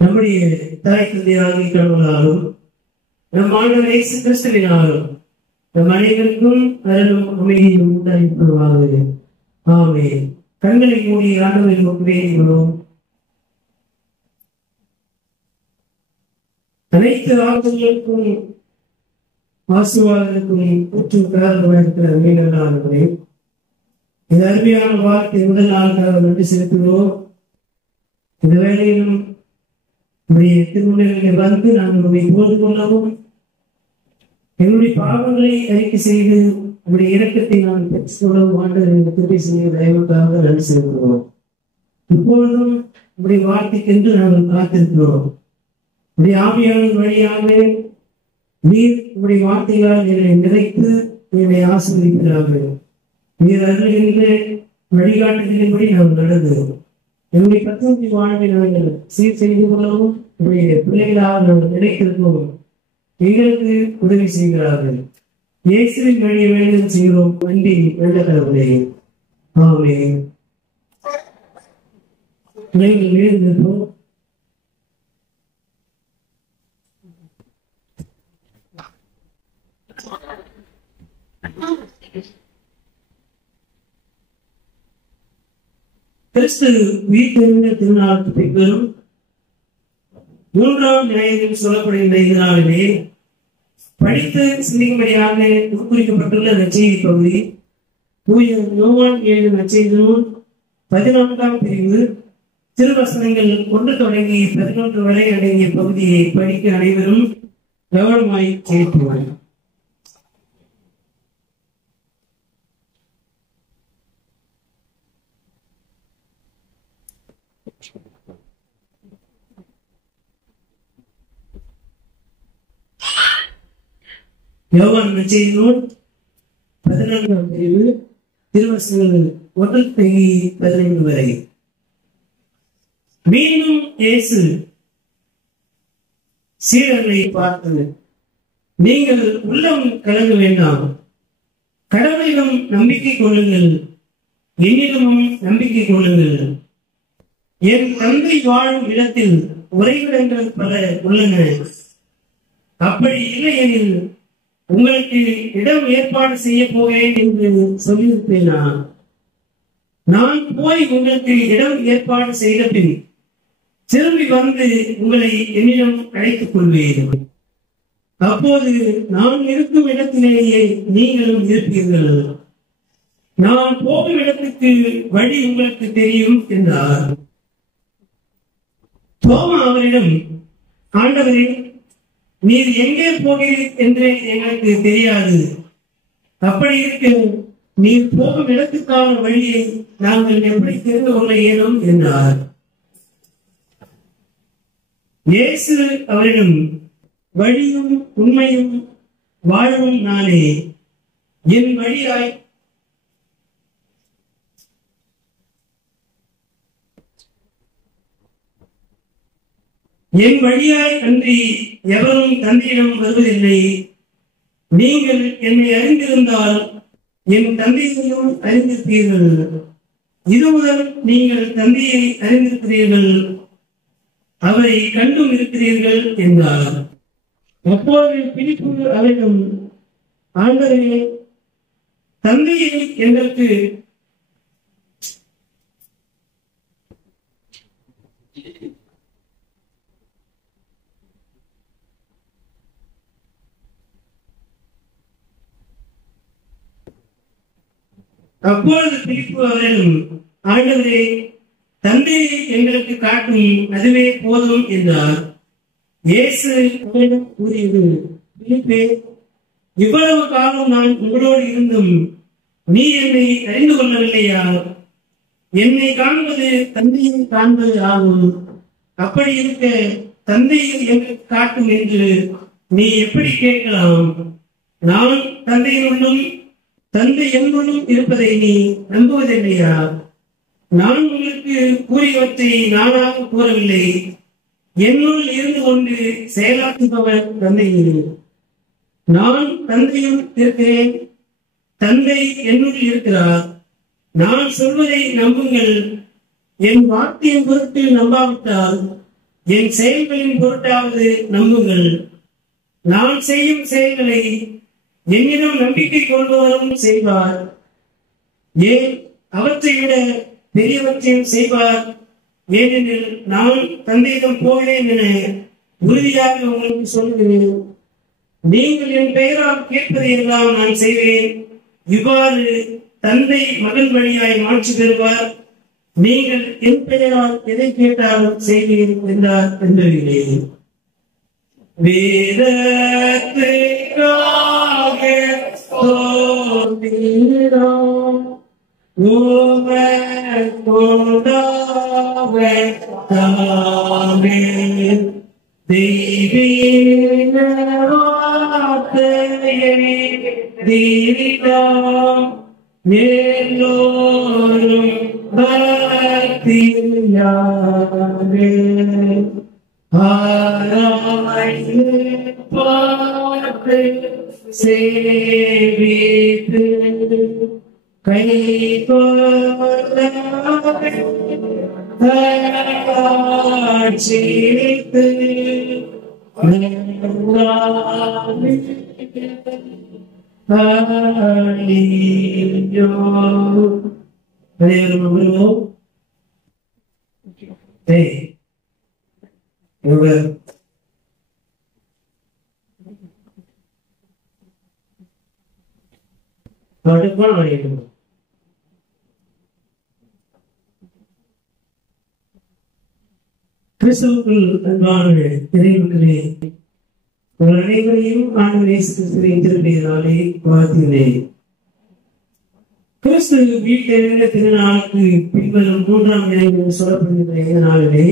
நம்முடைய தாய் தந்தையாகிய கடவுளாலும் நம் ஆண்டவர் இயேசு கிறிஸ்துவினாலும் நம் அனைவருக்கும் அருளும் அமைதியும் உண்டாயிருப்பதாக. ஆமென். கண்களை மூடி ஆண்டவரை வேண்டிக்கொள்வோம். அனைத்து ஆளுநர்களுக்கும் ஆசீர்வாதங்களுக்கும் ஊற்றும் காரணமாக இருக்கிற மீனவர்களே, இந்த அருமையான வார்த்தை முதல் நாளுக்காக நன்றி செலுத்துகிறோம். இந்த வேளையிலும் திருமுறைகளை வந்து நாங்கள் உங்களை போது கொள்ளவும், என்னுடைய பாவங்களை அறிக்கை செய்து உங்களுடைய இரக்கத்தை நான் பெற்றுக்கொள்ளவும் ஆண்டவர் திருப்பி செய்ய தயவுக்காக நன்றி செலுத்துகிறோம். இப்பொழுதும் உங்களுடைய வார்த்தைக்கென்று நாங்கள் காத்திருக்கிறோம். உடைய ஆவியான வழியாக நீர் உங்களுடைய வார்த்தையால் என்னை நிறைத்து என்னை ஆசீர்வதிக்கிறார்கள். நீர் அருள்கின்ற வழிகாட்டுதலின்படி நாம் நடந்தோம். என்னுடைய கத்தோட்டி வாழ்வை நாங்கள் சீர் செய்து கொள்ளவும் உங்களுடைய பிள்ளைகளாக நாங்கள் நினைத்திருக்கிறோம். எங்களுக்கு உதவி செய்கிறார்கள். இயேசுவின் வழியை வேண்டும் செய்கிறோம். நன்றி நல்ல கடவுளே. ஆமென். நீங்கள் எழுந்திருப்போம். கிறிஸ்து உயிர்த்தெழுந்த திருநாளுக்கு பின்பும் 3ஆம் நிலையத்தில் சொல்லப்படுகின்ற இதனாலே படித்து சிந்திக்கும்படியாக உட்குறிக்கப்பட்டுள்ள நற்செய்தி பகுதி தூய யோவான் எழுதிய நற்செய்தி நூல் 14ஆம் பிரிவு திருவசனங்கள் 1 தொடங்கி 11 வரை அடங்கிய பகுதியை படிக்க அனைவரும் கவனமாய் கேட்போம். யோவான் நற்செய்தி நூல் 14ஆம் பிரிவு திருவசனங்கள் 1 தொடங்கி 15 வரை. மீண்டும் இயேசு சீடர்களை பார்த்து, நீங்கள் உள்ளம் கலங்க வேண்டாம். கடவுளிடம் நம்பிக்கை கொள்ளுங்கள், என்னிடமும் நம்பிக்கை கொள்ளுங்கள். என் தந்தை வாழும் இடத்தில் உறைவிடங்கள் பல உள்ளன. அப்படி இல்லை எனில் உங்களுக்கு இடம் ஏற்பாடு செய்ய போகிறேன் என்று சொல்லியிருப்பேனா? நான் போய் உங்களுக்கு இடம் ஏற்பாடு செய்த பின் திரும்பி வந்து உங்களை என்னிடம் அழைத்துக் கொள்வேன். அப்போது நான் இருக்கும் இடத்திலேயே நீங்களும் இருப்பீர்கள். நான் போகும் இடத்துக்கு வழி உங்களுக்கு தெரியும் என்றார். தோமா அவரிடம், ஆண்டவரே, நீர் எங்கே போகிறீர் என்று எங்களுக்கு தெரியாது. அப்படி இருக்க நீர் போகும் இடத்துக்கான வழியை நாங்கள் எப்படி தெரிந்து கொள்ள இயலும் என்றார். இயேசு அவரிடம், வழியும் உண்மையும் வாழும் நானே. என் வழியாய் அன்றி எவரும் தந்தையிடம் வருவதில்லை. நீங்கள் என்னை அறிந்திருந்தால் என் தந்தையையும் அறிந்திருப்பீர்கள். இது முதல் நீங்கள் தந்தையை அறிந்திருக்கிறீர்கள், அவரை கண்டும் இருக்கிறீர்கள் என்றார். அப்போது பிலிப்பு அவரிடம், ஆண்டவரே, தந்தையை எங்களுக்கு அப்பொழுது பிலிப்பு அவரிடம், ஆண்டவரே, தந்தையை எங்களுக்கு காட்டும், அதுவே போதும் என்றார். இயேசு அவரிடம் கூறியது, பிலிப்பே, இவ்வளவு காலம் நான் உங்களோடு இருந்தும் நீ என்னை அறிந்து கொள்ளவில்லையா? என்னை காண்பது தந்தையை காண்பது ஆகும். அப்படி இருக்க தந்தையை எங்களுக்கு காட்டும் என்று நீ எப்படி கேட்கலாம்? நான் தந்தையினுள்ளும் தந்தை என்னுள்ளும் இருப்பதை நீ நம்புவதில்லையா? நான் உங்களுக்கு கூறியவற்றை நானாக கூறவில்லை. என்னுள் இருந்து கொண்டு செயலாற்றுபவர் தந்தையே. நான் தந்தையும் இருக்கிறேன், தந்தை என்னுள் இருக்கிறார். நான் சொல்வதை நம்புங்கள். என் வார்த்தையின் பொருட்டு நம்பாவிட்டால் என் செயல்களின் பொருட்டாவது நம்புங்கள். நான் செய்யும் செயல்களை என்னிடம் நம்பிக்கை கொள்பவரும் செய்வார். ஏன் அவற்றை விட பெரியவற்றையும் செய்வார். ஏனெனில் நான் தந்தையிடம் போகிறேன் என உறுதியாக உங்களுக்கு சொல்கிறேன். நீங்கள் என் பெயரால் கேட்பதை எல்லாம் நான் செய்வேன். இவ்வாறு தந்தை மகன் வழியாய் மாற்றி பெறுவார். நீங்கள் என் பெயரால் எதை கேட்டாலும் செய்வேன் என்றார் என்றுகிறேன். வேதத்திற்காக தோன்றினோம் தெய்வீக வார்த்தையை தீரினோம் எல்லோரும் பக்தியாலே ஆராய்ந்து பார்த்து சேவித்து கை காட்சித்து கிறிஸ்துவுக்குள் அன்பான இறைமக்களே, உங்கள் அனைவரையும் ஆண்டவர் இயேசு கிறிஸ்துவின் திருப்பெயராலே வாழ்த்துகிறேன். கிறிஸ்து வீட்டெழுந்த திருநாளுக்கு பின்வரும் 3ஆம் நினைவு சொல்லப்படுகின்ற இந்த நாளிலே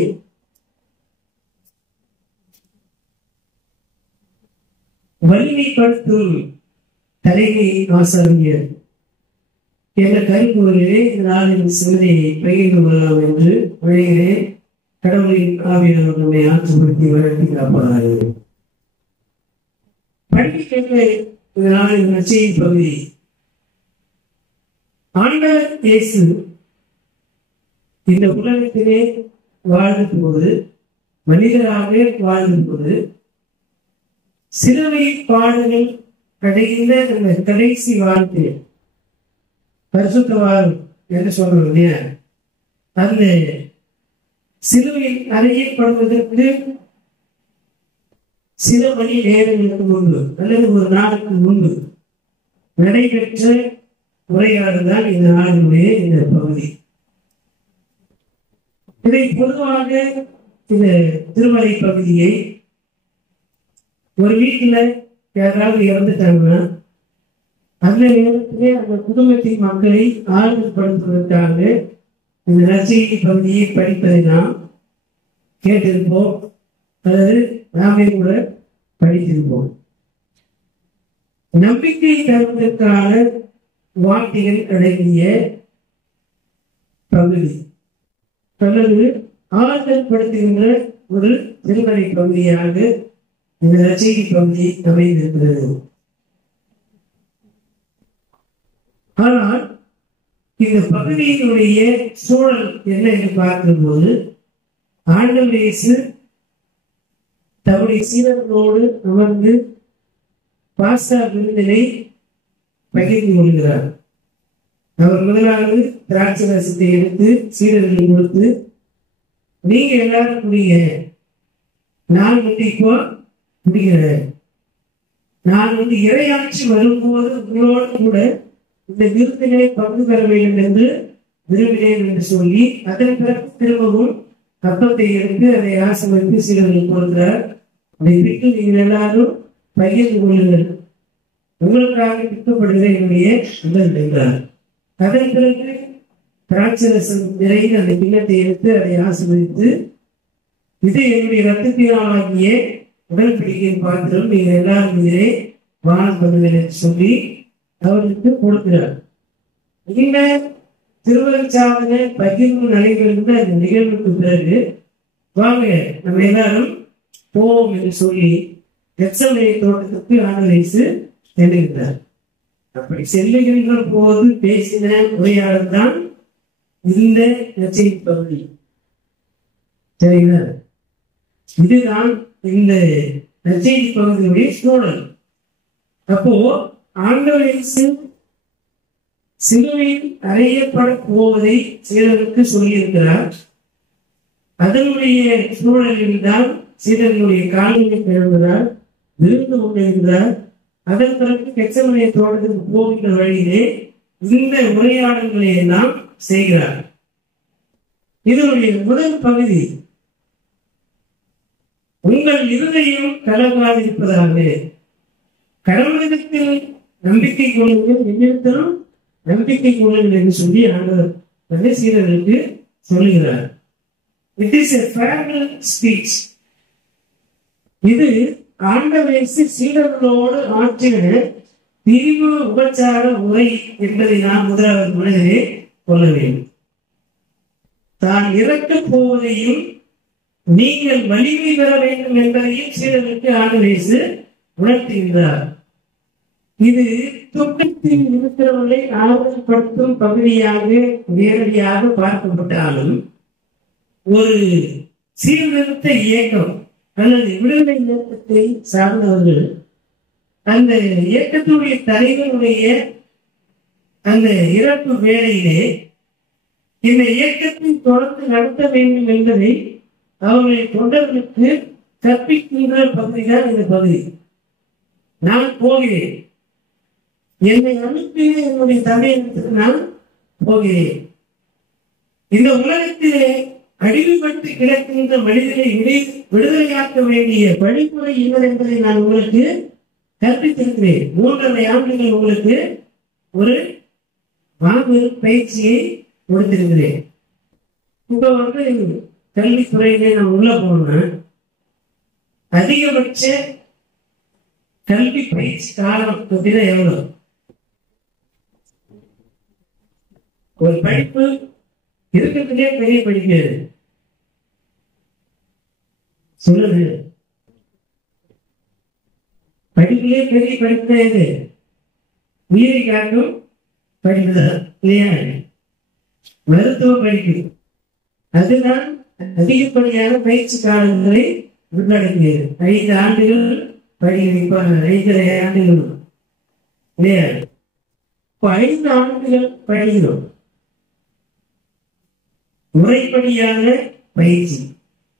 வலிமைப்படுத்தும் தலைமை ஆசாரியர் என்ற கருப்பொருளிலே இந்த நாளின் சிந்தனையை பகிர்ந்து கொள்ளலாம் என்று விளைகிறேன். கடவுளின் ஆவியானவர் நம்மை ஆற்றுப்படுத்தி வளர்த்தி காப்பார்கள். படிக்கின்ற இந்த நாளின் நற்செய்தி பகுதி, ஆண்டவர் இயேசு இந்த உலகத்திலே வாழ்ந்த போது, மனிதராக வாழ்ந்த போது, சிலுவை பாடுகள் அடைந்த அந்த கடைசி வாழ்க்கை பரிசுத்த வாழ்வு என்று சொல்றோம் இல்லையா, அந்த சிலுவையில் அறையப்படுவதற்கு சில மணி நேரங்களுக்கு முன்பு அல்லது ஒரு நாளுக்கு முன்பு நடைபெற்ற உரையாடல் தான் இந்த நாளினுடைய இந்த பகுதி. இதை பொதுவாக இந்த திருமலை பகுதியை ஒரு வீட்டுல யாராவது இறந்துட்டாங்கன்னா அந்த நேரத்திலே அந்த குடும்பத்தின் மக்களை ஆறுதல்படுத்துவதற்காக இந்த நற்செய்தி பகுதியை படிப்பதை நாம் கேட்டிருப்போம் அல்லது நாமே கூட படித்திருப்போம். நம்பிக்கை தருவதற்கான வார்த்தைகள் அடங்கிய பகுதி அல்லது ஆறுதல் படுத்துகின்ற ஒரு திருமறை பகுதியாக இந்த நற்செய்தி பகுதி அமைந்திருக்கிறது. ஆனால் இந்த பகுதியினுடைய சூழல் என்ன என்று பார்க்கும்போது, ஆண்டவர் இயேசு தம்முடைய சீடர்களோடு அமர்ந்து பாஸ்கா விருந்தினை பகிர்ந்து கொள்கிறார். அவர் முதலாவது திராட்சை ரசத்தை எடுத்து சீடர்கள் கொடுத்து, நீங்க எல்லாரும் குடிங்க, நான் இப்போ குடிக்கிறேன், நான் இறையாட்சி வரும்போது உங்களோடு கூட இந்த விருந்தினை பங்கு பெற வேண்டும் என்று விரும்பினேன் என்று சொல்லி, அதன் பிறகு திரும்பவும் அப்பத்தை எடுத்து அதை ஆசீர்வதித்து சீடர்கள் கொடுக்கிறார். அதை விட்டு நீங்கள் எல்லாரும் பகிர்ந்து கொள்ளுங்கள், உங்களுக்காக விற்கப்படுகிற என்னுடைய உடல் என்றார். அதன் பிறகு திராட்சை ரசம் நிறைந்த அந்த கிண்ணத்தை எடுத்து அதை ஆசீர்வதித்து, இது என்னுடைய ரத்தத்தினாலாகிய உடன்படிக்கையின் பாத்திரம், நீங்கள் எல்லாரும் இதிலே வானம் பண்ணுங்கள் என்று சொல்லி அவர்களுக்கு கொடுக்கிறார். இந்த திருவருட்சாதன பகிர்வு நடைபெறுகின்ற அந்த நிகழ்வுக்கு பிறகு வாங்க நம்ம எல்லாரும் போவோம் என்று சொல்லி கெத்சமனே தோட்டத்துக்கு ஆண்டவர் இயேசு செல்லுகிறார். அப்படி செல்லுகின்ற போது பேசின உரையாடல் தான் இந்த நற்செய்தி பகுதி. சரிங்களா? இதுதான் இந்த நற்செய்தி பகுதியுடைய சூழல். அப்போ ஆண்டவர் சிலுவையில் அறையப்பட போவதை சீடர்களுக்கு சொல்லியிருக்கிறார். அதனுடைய சூழலில் தான் சீடர்களுடைய கால்களை கழுவுகிறார், விருந்து கொண்டிருக்கிறார். அதன் பிறகு கெத்செமனே தோட்டத்துக்கு போகின்ற வழியிலே இந்த உரையாடல்களை எல்லாம் செய்கிறார். இதனுடைய முதல் பகுதி, உங்கள் இருதயம் கலங்காதிருப்பதாக, கடவுளிடத்தில் நம்பிக்கை கொள்ளுங்கள், என்னிடத்திலும் நம்பிக்கை கொள்ளுங்கள் என்று சொல்லி ஆண்டவர் சீடர்களுக்கு சொல்லுகிறார். It is a farewell speech. இது ஆண்டவர் சீடர்களோடு ஆற்றின பிரிவு உபச்சார உரை என்பதை நாம் முதலாவது மனதிலே கொள்ள வேண்டும். தான் இறக்கப் போவதையும் நீங்கள் வலிமை பெற வேண்டும் என்பதையும் சீடர்களுக்கு ஆண்டவர் உணர்த்துகின்றார். இது துக்கத்தில் இருக்கிறவர்களை ஆறுதல்படுத்தும் பகுதியாக நேரடியாக பார்க்கப்பட்டாலும் ஒரு சீர்திருத்த இயக்கம் அல்லது விடுதலை இயக்கத்தை சார்ந்தவர்கள் அந்த இயக்கத்துடைய தலைவருடைய அந்த இறப்பு வேளையிலே இந்த இயக்கத்தை தொடர்ந்து நடத்த வேண்டும் என்பதை அவருடைய தொண்டர்களுக்கு கற்பிக்கின்ற பகுதிதான் இந்த பகுதி. நான் போகிறேன், என்னை அனுப்பி என்னுடைய தலையெழுத்துக்கு நான் போகிறேன். இந்த உலகத்திலே அழிவுபட்டு கிடக்கின்ற மனிதனை விடுதலையாக்க வேண்டிய வழிமுறை என்ன என்பதை நான் உங்களுக்கு கற்பித்திருக்கிறேன். 3.5 ஆண்டுகள் உங்களுக்கு ஒரு மாபெரும் பயிற்சியை கொடுத்திருக்கிறேன். இப்ப கல்வித்துறையிலே நான் உள்ள போனேன். அதிகபட்ச கல்வி பயிற்சி காலம் எவ்வளவு? ஒரு படிப்பு இருக்கிறதுலே பெரிய படிப்பு சொல்லுது. படிப்பிலே பெரிய படிப்பு எது? உயிரை காக்கும் படிப்புதான் இல்லையா? மருத்துவ படிப்பு. அதுதான் அதிகப்படியான பயிற்சி காலங்களை உள்ளடக்கியது. 5 ஆண்டுகள் படிப்பாங்க, 5.5 ஆண்டுகள் இல்லையா? 5 ஆண்டுகள் படிக்கிறோம். முறைப்படியான பயிற்சி.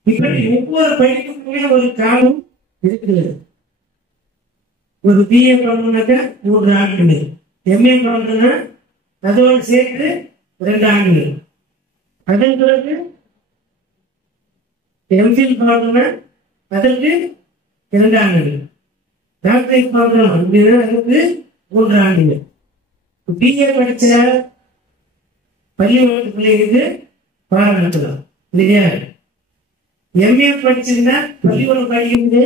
இப்படி ஒவ்வொரு படிப்புக்குமே ஒரு காலம் இருக்குது. ஒரு பிஏ பண்ணணும்னாக்க 3 ஆண்டுகள், எம்ஏ பண்ணணும்னா அதோடு சேர்த்து 2 ஆண்டுகள், அதன் பிறகு எம்ஃபில் பண்ணணும்னா அதற்கு 2 ஆண்டுகள், டாக்டரேட் பண்ணணும் அப்படின்னா அதுக்கு 3 ஆண்டுகள். பிஏ படிச்ச பள்ளிக்கூட பிள்ளைகளுக்கு பாடம் நடத்தலாம் இல்லையா? எம்ஏ படிச்சிருந்தா பள்ளிக்கூடம் படிக்கிறது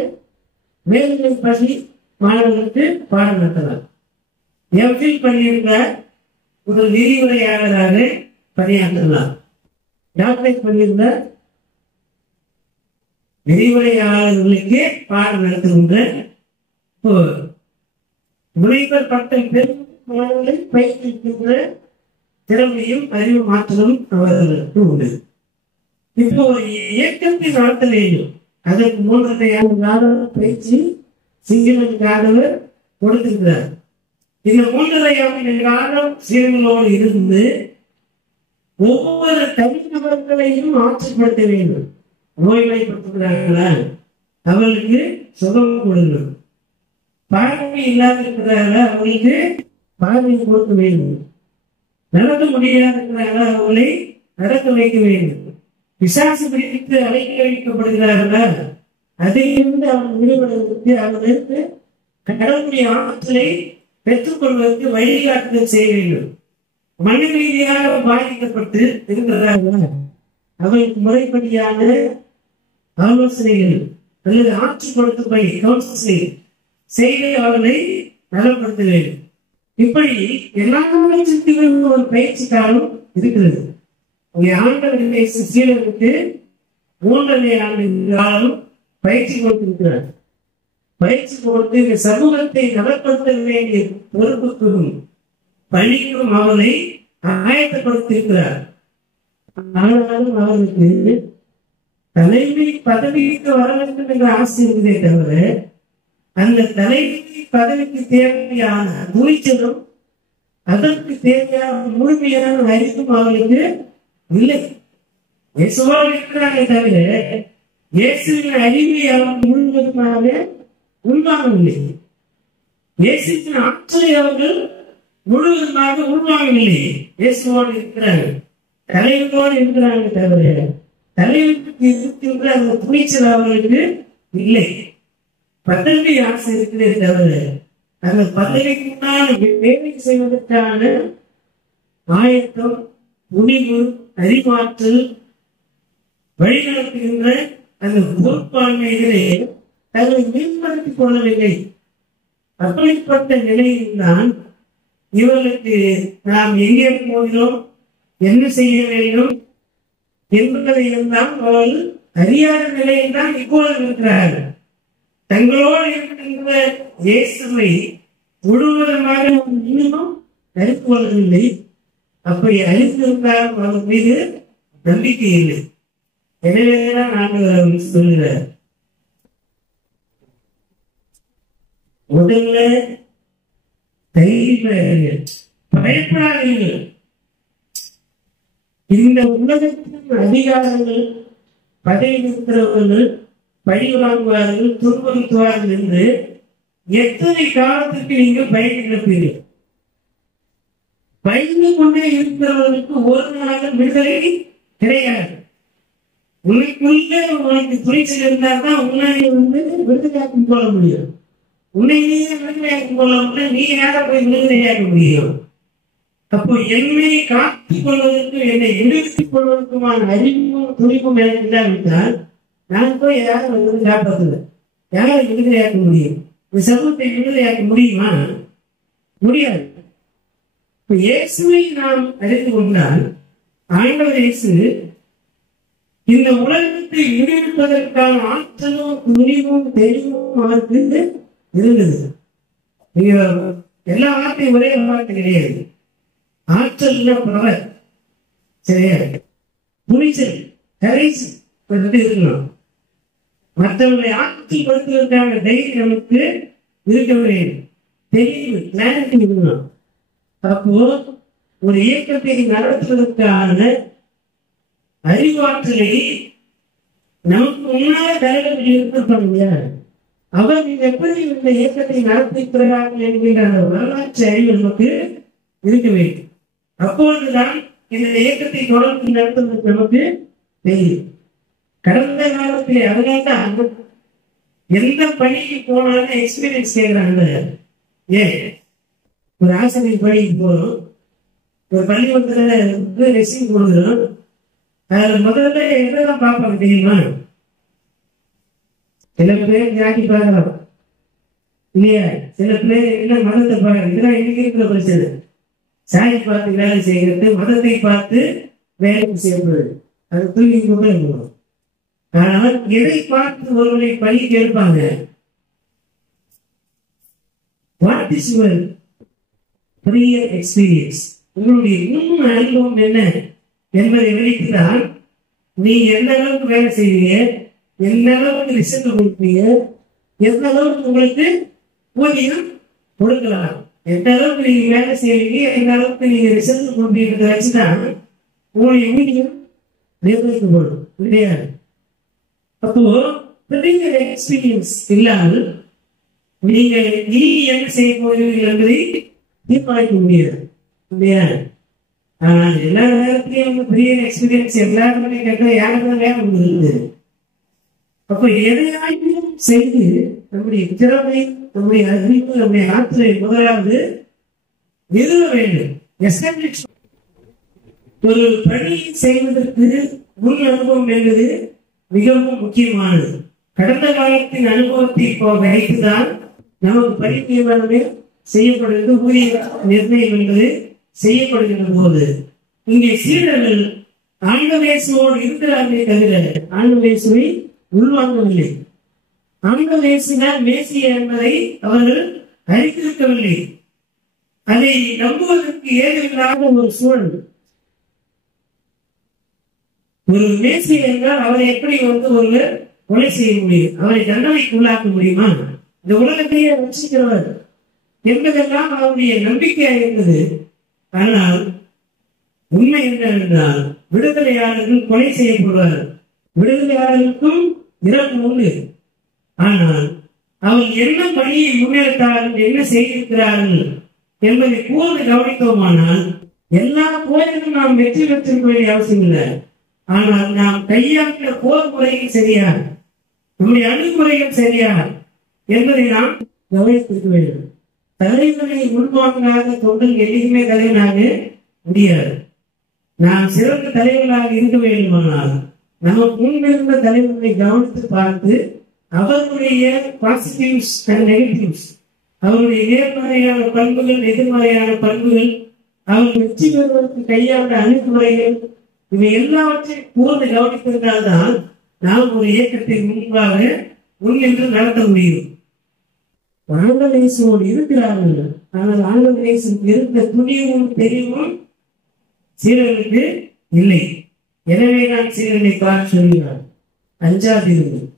மேல்நிலை பள்ளி மாணவர்களுக்கு பாடம் நடத்தலாம். எம்ஃபில் பண்ணியிருந்தா ஒரு விரிவுரையாளராக பணியாற்றலாம். டாக்டரேட் பண்ணியிருந்தா விரிவுரையாளர்களுக்கு பாடம் நடத்துகின்ற முனைவர் பட்டம் பெறும் மாணவர்களை பயிற்றுவிக்கின்ற திறமையும் அறிவு மாற்றலும் அவர்களுக்கு உண்டு. இப்போ ஒரு இயக்கத்தை நடத்த வேண்டும். அதற்கு 3.5 ஆண்டு காலம் பயிற்சி சிங்களவர் கொடுத்திருக்கிறார். இந்த 3.5 ஆண்டு காலம் சீர்களோடு இருந்து ஒவ்வொரு தனிநபர்களையும் ஆட்சிப்படுத்த வேண்டும். நோய்வாய்ப்படுத்துகிறார்களா அவர்களுக்கு சுகம் கொடுக்கணும். பார்வை இல்லாத இருக்கிறார்களா அவர்களுக்கு பார்வை கொடுக்க வேண்டும். நடக்க முடியாத இருக்கிறார்களா அவர்களை நடக்க வைக்க வேண்டும். பிசாசு பிடித்து அழைக்க வைக்கப்படுகிறார்களா அதிலிருந்து அவர்கள் விடுபடுவதற்கு அவர்களுக்கு கடவுளுடைய ஆற்றலை பெற்றுக் கொள்வதற்கு வழிகாட்டுதல் செய்ய வேண்டும். மன ரீதியாக பாதிக்கப்பட்டு இருக்கிறார்களா அவர்களுக்கு முறைப்படியான ஆலோசனைகள் அல்லது ஆட்சிப்படுத்தும்படி கவுன்சிலிங் செய்து அவர்களை நலப்படுத்த வேண்டும். இப்படி எல்லா ஒரு பயிற்சி காலம் இருக்கிறது. ஆண்டவருடைய சீடர்களுக்கு 3.5 ஆண்டு காலம் பயிற்சி கொடுத்திருக்கிறார். பயிற்சி கொடுத்து இந்த சமூகத்தை நலப்படுத்த வேண்டிய பொறுப்புக்கும் பணிக்கும் அவர்களை ஆயத்தப்படுத்தியிருக்கிறார். ஆனாலும் அவர்களுக்கு தலைமை பதவிக்கு வர வேண்டும் என்ற ஆசை இருந்ததே தவிர அந்த தலைமை பதவிக்கு தேவையான துணிச்சலும் அதற்கு தேவையான முழுமையான அறிவும் அவர்களுக்கு இல்லை. இயேசுவோடு இருக்கிறாங்க தவிர இயேசுவின் அறிவை அவர்கள் முழுவதுமாக உள்வாங்கவில்லை. இயேசுவின் ஆற்றலை அவர்கள் முழுவதுமாக உள்வாங்கவில்லை. இயேசுவோடு இருக்கிறார்கள், தலைவரோடு இருக்கிறாங்க தவிர தலைவருக்கு இருக்கின்ற அந்த துணிச்சல் அவர்களுக்கு இல்லை. பதவி ஆசை இருக்கிறதே தவிர அந்த பதவிக்கு முன்னால் வேலை செய்வதற்கான ஆயத்தம், துணிவு, அறிவாற்றல், வழிநடத்துகின்ற அந்த பொறுப்பாண்மைகளை தங்களை மேம்படுத்திக் கொள்ளவில்லை. அப்படிப்பட்ட நிலையில் தான் இவர்களுக்கு நாம் எங்கே போகிறோம், என்ன செய்ய வேண்டும் என்பதை எல்லாம் அவர்கள் அறியாத நிலையில் தான் இப்பொழுது இருக்கிறார்கள். தங்களோடு இருக்கின்ற இயேசுவை முழுவதுமாக இன்னும் அறிந்து கொள்ளவில்லை. அப்படி அறிந்திருந்தால் அவர்கள் மீது நம்பிக்கை இல்லை. எனவேதான் நாங்கள் சொல்கிறார், முதல்ல தைரியமாக பயப்படாதீர்கள். இந்த உலகத்தின் அதிகாரங்கள், பதவி இருக்கிறவர்கள் பழி வாங்குவார்கள், துன்புறுத்துவார்கள் என்று எத்தனை காலத்திற்கு நீங்கள் பயன்படுத்தீர்கள்? பயந்து கொண்டே இருக்கிறவர்களுக்கு ஒரு நாள் விடுதலை கிடையாது. உனக்குள்ளே உனக்கு துணிச்சல் இருந்தால் தான் உன்னை விடுதலையாக்கி கொள்ள முடியும். உன்னை நீயே விடுதலையாக்கி கொள்ள முடியும். நீ யாரை போய் விடுதலையாக்க முடியும்? அப்போ என்னை காத்துக் கொள்வதற்கு, என்னை விடுவித்துக் கொள்வதற்குமான அறிவும் துணிவும் எனக்கு இல்லாவிட்டால் நான் போய் யாரும் வந்து காப்பாற்றுல, யாரை விடுதலையாக்க முடியும்? இந்த சமூகத்தை விடுதலையாக்க முடியுமா? முடியாது. இப்ப இயேசுவை நாம் அறிந்து கொண்டால், ஆண்டவர் இயேசு இந்த உலகத்தை விடுவிப்பதற்கான ஆற்றலும் துணிவும் தெளிவும் அவருக்கு இருந்தது. நீங்க எல்லா வார்த்தையும் ஒரே வார்த்தை கிடையாது. ஆற்றல் பவர், சரியா? துணிச்சல், கரேஜ் இருக்கணும். மற்றவர்களை ஆற்றல் படுத்துவதற்கான தைரியம் நமக்கு இருக்க வேண்டும். தெளிவு, கிளாரிட்டி இருக்கணும். அப்போ ஒரு இயக்கத்தை நடத்துவதற்கான அறிவாற்றலை நமக்கு முன்னால தலைவர்கள் இருப்பாங்க. அவர் எப்படி இந்த இயக்கத்தை நடத்துகிறார்கள் என்கின்ற அந்த வரலாற்று அறிவு நமக்கு இருக்க வேண்டும். அப்பொழுதுதான் இந்த இயக்கத்தை தொடர்ந்து நடத்துவதற்கு நமக்கு தெரியும். கடந்த காலத்தில் அதனால்தான் எந்த பணிக்கு போனாலும் எக்ஸ்பீரியன்ஸ் கேட்கிறாங்க. ஏன் ஒரு ஆசிரியர் பணிக்கு போறோம், ஒரு பள்ளிக்கூடத்துல ரெசியூம் கொடுக்குறோம், அதுல முதல்ல என்னதான் பார்ப்பாங்க தெரியுமா? சில பேர் ஜாக்கி பார்க்கலாம் இல்லையா? சில பேர் என்ன மதத்தை பார்க்க, இதெல்லாம் இன்னைக்கு இருக்கிற பிரச்சனை. சாயை பார்த்து வேலை செய்கிறது, மதத்தை பார்த்து வேலை செய்வது, அது தூக்கி போகணும். ஆனால் எதை பார்த்து ஒருவரை பணிக்கு எடுப்பாங்க? What is your prior experience? உங்களுடைய இன்னும் அனுபவம் என்ன என்பதை வெளியிட்டால் நீ எந்த அளவுக்கு வேலை செய்வீங்க, எந்த அளவுக்கு ரிசல்ட் கொடுப்பீங்க, எந்த அளவுக்கு உங்களுக்கு ஊதியம் கொடுக்கலாம், எந்த அளவுக்கு நீங்க வேலை செய்வீங்க, எந்த அளவுக்கு நீங்க ரிசல்ட் கொடுப்பீங்க வச்சுதான் உங்களுடைய ஊதியம் நிர்ணயிக்கப்படும் இல்லையா? அப்போ பெரிய எக்ஸ்பீரியன்ஸ் இல்லாமல் நீங்க நீ என்ன செய்ய போகிறீர்கள் என்பதை தீர்மானிக்க முடியாது இல்லையா? எல்லா நேரத்திலையும் பெரிய எக்ஸ்பீரியன்ஸ் எல்லாருமே கேட்க யாருக்கும் வேலை முடியுது. அப்போ எதையாயும் செய்து நம்முடைய திறமை, நம்முடைய அறிவு, நம்முடைய ஆற்றலை முதலாவது நிறுவ வேண்டும். ஒரு பணி செய்வதற்கு முன் அனுபவம் என்பது மிகவும் முக்கியமானது. கடந்த காலத்தின் அனுபவத்தை இப்போ வைத்துதான் நமக்கு பணி நியமனமே செய்யப்படுகிறது, ஊதிய நிர்ணயம் என்பது செய்யப்படுகின்ற போது இங்கே சீடர்கள் ஆண்டவேசுவோடு இருக்கிறார்களே தவிர ஆண்டவேசுவை உள்வாங்கவில்லை. ஆண்டவேசுதான் மேசியா என்பதை அவர்கள் அறிந்திருக்கவில்லை. அதை நம்புவதற்கு ஏதுவில்லாத ஒரு சூழல். ஒரு மேசை என்றால் அவரை எப்படி ஒருவர் கொலை செய்ய முடியும்? அவரை தண்டனைக்கு உள்ளாக்க முடியுமா? இந்த உலகத்தையே ரசிக்கிறவர் என்பதெல்லாம் அவருடைய நம்பிக்கையாக இருந்தது. ஆனால் உண்மை என்னவென்றால் விடுதலையாளர்கள் கொலை செய்யப்படுவார், விடுதலையாளர்களுக்கும் இறப்பு உண்டு. ஆனால் அவர் என்ன பணியை முன்னெடுத்தார்கள், என்ன செய்திருக்கிறார்கள் என்பதை கூர்ந்து கவனித்தோமானால் எல்லா போரிலும் நாம் வெற்றி பெற்றிருக்க வேண்டிய அவசியம் இல்லை. ஆனால் நாம் கையாண்ட போர் முறைகள் சரியா, நம்முடைய அணுகுமுறைகள் சரியா என்பதை நாம் கவனித்திருக்க வேண்டும். தலைவனை உள்வாங்காத தொண்டல் எதையுமே தலைவனாக முடியாது. நாம் சிறந்த தலைவர்களாக இருக்க வேண்டுமானால் நமக்கு முன்னிருந்த தலைவர்களை கவனித்து பார்த்து அவர்களுடைய பாசிட்டிவ்ஸ் அண்ட் நெகட்டிவ்ஸ், அவருடைய நேர்மறையான பண்புகள், எதிர்மறையான பண்புகள், அவர் வெற்றி பெறுவதற்கு கையாண்ட அணுகுமுறைகள், இவை எல்லாவற்றையும் கூர்ந்து கவனித்திருந்தால்தான் நாம் ஒரு இயக்கத்தின் முன்பாக முன்னின்று நடத்த முடியும். ஆண்டவரேசோடு இருக்கிறார்கள், ஆனால் ஆண்டவரேசன் இருந்த துணிவும் தெளிவும் சீரர்களுக்கு இல்லை. எனவே நான் சீரனை பார்த்து சொல்கிறார், அஞ்சாதிருங்கள்.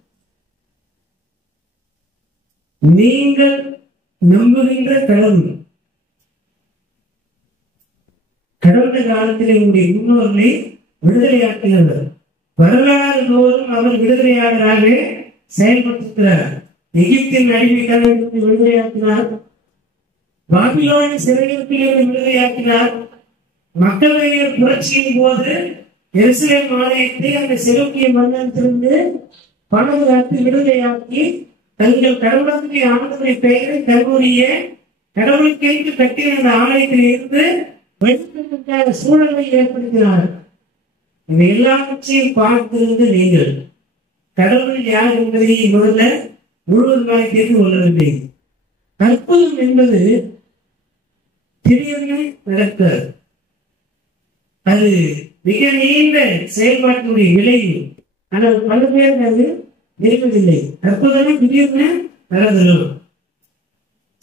நீங்கள் நம்புகின்ற கடவுள் கடந்த காலத்தில் உங்களுடைய முன்னோர்களை விடுதலையாக்கினார். வரலாறு தோறும் அவர் விடுதலையாளராக செயல்பட்டிருக்கிறார். எகிப்தின் அடிமைத்தனத்திலிருந்து விடுதலையாக்கினார், பாபிலோனின் சிறையிருப்பிலிருந்து விடுதலையாக்கினார், மக்களுடைய புரட்சியின் போது எருசலேம் ஆலயத்தை அந்த செலுக்கிய மன்னத்திலிருந்து பாதுகாத்து விடுதலையாக்கி தங்கள் கடவுளுடைய ஆண்டவரை பெயரை தன்னுடைய கடவுளுக்கென்று கட்டின அந்த ஆலயத்தில் இருந்து வெளிப்படுத்த சூழலை ஏற்படுத்தினார். இவை எல்லாவற்றையும் பார்த்திருந்து நீங்கள் கடவுள் யார் என்பதை முதல்ல முழுவதுமாக தெரிந்து கொள்ளவில்லை. அற்புதம் என்பது திடீர்னு நடக்காது. அது மிக நீண்ட செயல்பாட்டுடைய விளைவு. ஆனால் பல பேர் அது தெரிவதில்லை. அற்புதமே திடீர்னு நடந்துடும்.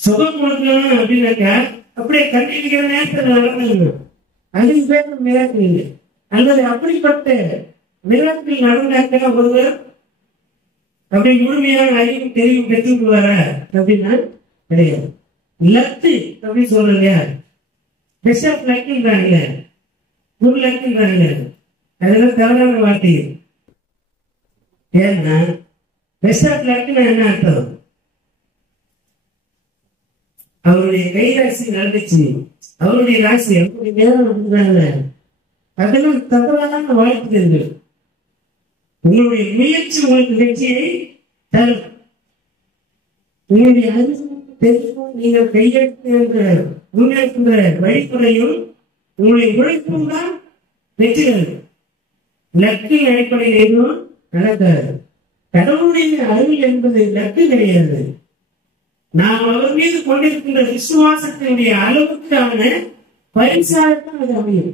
சுகம் கொடுக்கணும் அப்படின்னாக்கா அப்படியே கண்டிப்பாக நேரத்தில் நடந்துடும். அதுக்கு பேர் மிராக்கிள் இல்லை. அல்லது அப்படிப்பட்ட மிராக்கிள் நடந்தாக்கா ஒருவர் அப்படி முழுமையான அறிவு தெரிவு பெற்றுக் கொள்வாரா அப்படின்னா கிடையாது. லக்கு அப்படின்னு சொல்றது இல்லையா, பெஸ்ட் ஆஃப் லக்குன்றாங்க, குட் லக்குன்றாங்க. அதெல்லாம் தவறான வார்த்தை. ஏன்னா பெஸ்ட் ஆஃப் லக்குன்னு என்ன அர்த்தம்? அவருடைய கை ராசி நடந்துச்சு, அவருடைய ராசி அப்படி நேரம் நடந்துட்டாங்க, அதெல்லாம் தவறான வாழ்த்துக்கள். உங்களுடைய முயற்சி உங்களுக்கு வெற்றியை தரும். உங்களுடைய அறிவும் தெரிவும் நீங்கள் கையெழுத்துகின்ற முன்னெடுக்கின்ற வழிமுறையும் உங்களுடைய உழைப்பும் தான் வெற்றி தரும். லக்கின் அடிப்படையில் எதுவும் நடக்காது. கடவுளுடைய அருள் என்பது லக்கு கிடையாது. நாம் அவர் மீது கொண்டிருக்கின்ற விசுவாசத்தினுடைய அளவுக்கான பரிசாகத்தான் அது அமையும்.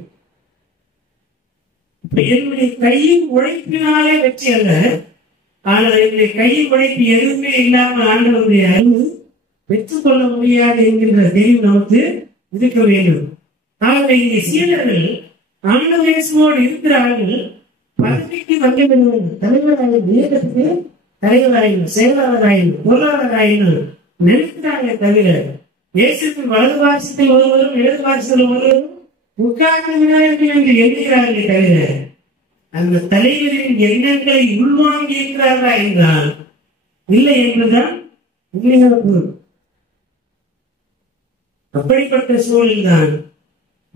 என்னுடைய கையின் உழைப்பினாலே வெற்றி அல்ல, ஆனால் என்னுடைய கையின் உழைப்பு எதுவுமே இல்லாமல் ஆண்டவருடைய அருள் பெற்றுக்கொள்ள முடியாது என்கின்ற தெளிவு நமக்கு இருக்க வேண்டும். ஆகவே இங்கே சீடர்கள் ஆண்டவரேசோடு இருக்கிறார்கள், பதவிக்கு வந்த வேண்டும், தலைவராயின் இயக்கத்துக்கு தலைவராயின் செயலாளராயின் பொருளாளராயின் நினைக்கிறாங்க தவிர தேசத்தின் வலது வாசத்தில் ஒருவரும் இடது வாசத்தில் ஒருவரும் உட்கார்ந்து என்று எண்ணுகிறார்களே தவிர அந்த தலைவரின் எண்ணங்களை உள்வாங்கி இருக்கிறார்களா என்றால் இல்லை என்பதுதான் உண்மையான பொருள். அப்படிப்பட்ட சூழலில் தான்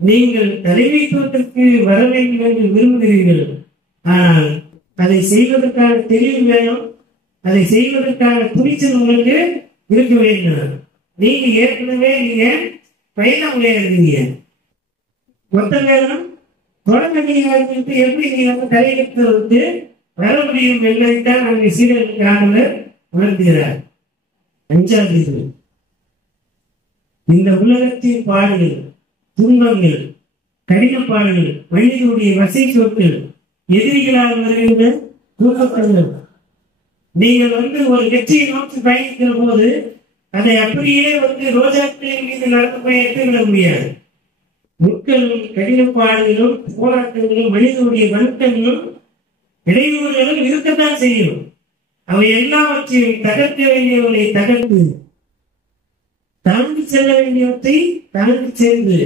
நீங்கள் தலைமைத்துவத்திற்கு வர வேண்டும் என்று விரும்புகிறீர்கள். ஆனால் அதை செய்வதற்கான தெளிவு வேணும், அதை செய்வதற்கான துணிச்சல் உங்களுக்கு இருக்க வேண்டும். நீங்க ஏற்கனவே பயணம் விளையாடுறீங்க, மொத்த நேரம் தொடர்ந்து எப்படி நீங்க தலையெடுத்து வர முடியும் என்பதைத்தான் அங்கே சீடர்களுக்கு ஆண்டவர் உணர்த்துகிறார். அஞ்சாவது, இந்த உலகத்தின் பாடுகள், துன்பங்கள், கடின பாடுகள், மனிதனுடைய வசை சொற்கள், எதிரிகளால் வருகின்ற தூக்கப்படுங்கள். நீங்கள் ஒரு வெற்றியை நோக்கி பயணிக்கிற போது அதை அப்படியே ரோஜாக்களின் மீது நடந்து போய் எடுத்துவிட முடியாது. முட்களும் கடினப்பாடுகளும் போராட்டங்களும் மனிதனுடைய வருத்தங்களும் இடையூறுகளும் இருக்கத்தான் செய்யும். அவை எல்லாவற்றையும் தகர்க்க வேண்டியவர்களை தகர்த்து, தாண்டி செல்ல வேண்டியவற்றை தாண்டி சென்று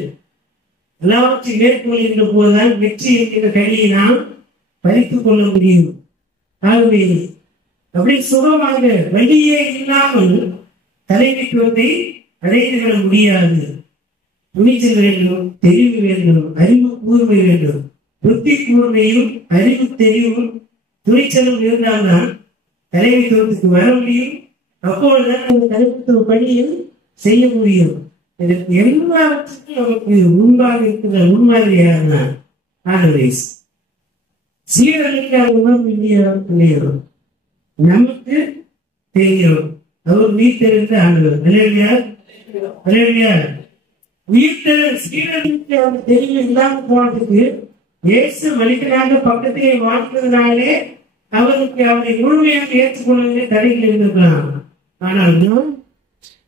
எல்லாவற்றையும் மேற்கொள்கின்ற போதுதான் வெற்றி என்கிற கையை நாம் பறித்துக் கொள்ள முடியும். ஆகவே அப்படி சுகமாக வழியே இல்லாமல் தலைமைத்துவத்தை அடைந்துவிட முடியாது. துணிச்சல் வேண்டும், தெளிவு வேண்டும், அறிவு கூர்மை வேண்டும். புத்தி கூர்மையும் அறிவு தெளிவும் துணிச்சலும் இருந்தால்தான் தலைமைத்துவத்துக்கு வர முடியும். அப்பொழுதுதான் அந்த தலைமைத்துவ பணியில் செய்ய முடியும். இதற்கு எல்லாவற்றுக்கும் நமக்கு முன்பாக இருக்கிற முன்மாதிரியான ஆண்டவர். சீடர்களுக்கு அந்த உணர்வு இல்லையோ, நமக்கு தெரியும். அவர் உயிர் தெரிந்த ஆண்டவர். உயிர் சீடர்களுக்கு அவர் தெளிவு இல்லாமல் போனதுக்கு இயேசு மனிதனாக பக்கத்திலே வாழ்ந்ததுனாலே அவருக்கு அவரை முழுமையாக ஏற்றுக்கொள்வதே தடைகள் இருந்திருக்கலாம். ஆனால்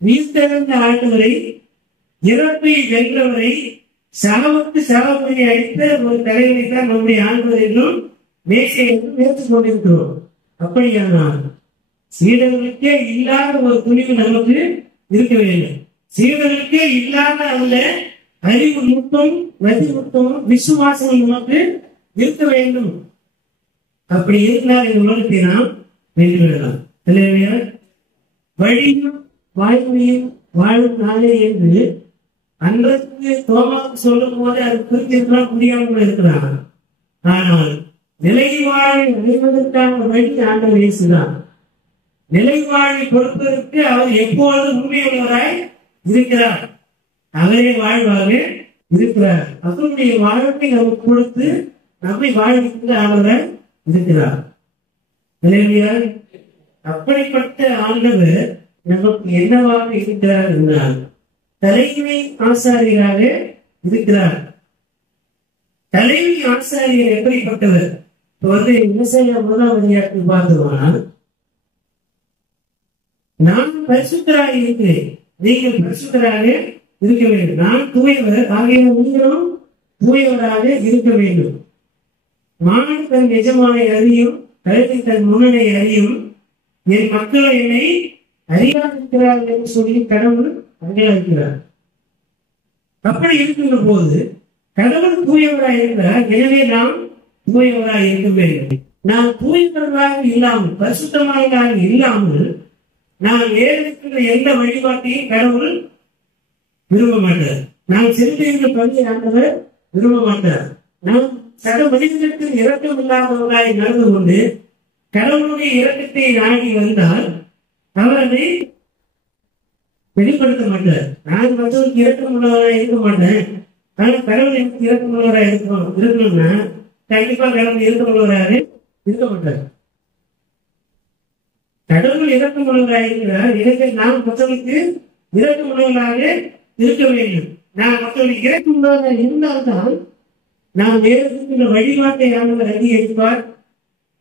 உயிர் தெரிந்த ஆண்டவரை, இறப்பை வென்றவரை, சாவுக்கு சாவுபடி அளித்த ஒரு தலைவரை தான் நம்முடைய ஆண்டவர் என்றும் மேசை என்றும் ஏற்றுக்கொண்டிருக்கிறோம். அப்படியானால் சீடர்களுக்கே இல்லாத ஒரு துணிவு நமக்கு இருக்க வேண்டும். சீடர்களுக்கே இல்லாத அந்த அறிவு நுட்பம், நுட்பம், விசுவாசம் நமக்கு இருக்க வேண்டும். அப்படி இருந்தால் இந்த உலகத்தை நாம் வென்றுவிடலாம். வழியும் வாழ்க்கையும் வாழும் நாளே என்று அன்றைக்கு தோமாவுக்கு சொல்லும் போது அது குறித்திருக்கலாம், முடியாமல் இருக்கிறான். ஆனால் நிலை வாழை அடைவதற்கான வழி ஆண்டவர் இயேசுதான். நிலை வாழை கொடுப்பதற்கு அவர் எப்போதும் உண்மையுள்ளவராய் இருக்கிறார். அவரே வாழ்வாக இருக்கிறார். அவருடைய வாழ்வை நமக்கு கொடுத்து நம்மை வாழ்விக்கிற ஆண்டவர் இருக்கிறார். அப்படிப்பட்ட ஆண்டவர் நமக்கு என்னவாக இருக்கிறார் என்றால் தலைமை ஆசாரியராக இருக்கிறார். தலைமை ஆசாரியர் எப்படிப்பட்டவர்? விவசாய முதலாம் அதிகாரத்தில் பார்த்தோம்னால், நான் பரிசுத்தராக இருக்கிறேன், நீங்கள் பரிசுத்தராக இருக்க வேண்டும். நான் தூயவர் ஆகிய நீங்களும் தூயவராக இருக்க வேண்டும். மாடு தன் எஜமானை அறியும், கழுதை தன் முன்னணை அறியும். என் மக்கள் என்னை அறியாதிருக்கிறார்கள் என்று சொல்லி கடவுள் அங்கீகரிக்கிறார். அப்படி இருக்கின்ற போது கடவுள் தூயவராக இருக்கிறார். எனவே நாம் தூயவராக இருக்க வேண்டும். நாம் தூயவர்களாக இல்லாமல், பரிசுத்தமானவர்களாக இல்லாமல் நாம் நேரிருக்கின்ற எந்த வழிபாட்டையும் கடவுள் விரும்ப மாட்டார். நாம் செலுத்துகின்ற பணியை ஆண்டவர் விரும்ப மாட்டார். நாம் சக மனிதனுக்கு இரக்கம் இல்லாதவர்களாய் நடந்து கொண்டு கடவுளுடைய இரக்கத்தை நாடி வந்தால் அவர் அதை வெளிப்படுத்த மாட்டார். நான் மற்றவருக்கு இரக்கம் உள்ளவராக இருக்க மாட்டேன், ஆனால் கடவுள் எனக்கு இரக்கம் உள்ளவராக இருக்கணும்னா கண்டிப்பா கடவுள் இரக்கம் உள்ளவராக இருக்க மாட்டார். கடவுள் இரக்கம் உள்ளவராக இருக்கிறார். எனவே நாம் மற்றவர்களுக்கு இரக்கம் உள்ளவர்களாக இருக்க வேண்டும். நாம் மற்றவர்களுக்கு இரக்கம் உள்ளவராக இருந்தால்தான் நாம் நேரத்துக்கு வழிபாட்டை ஆண்டவர் அங்கீகரிப்பார்.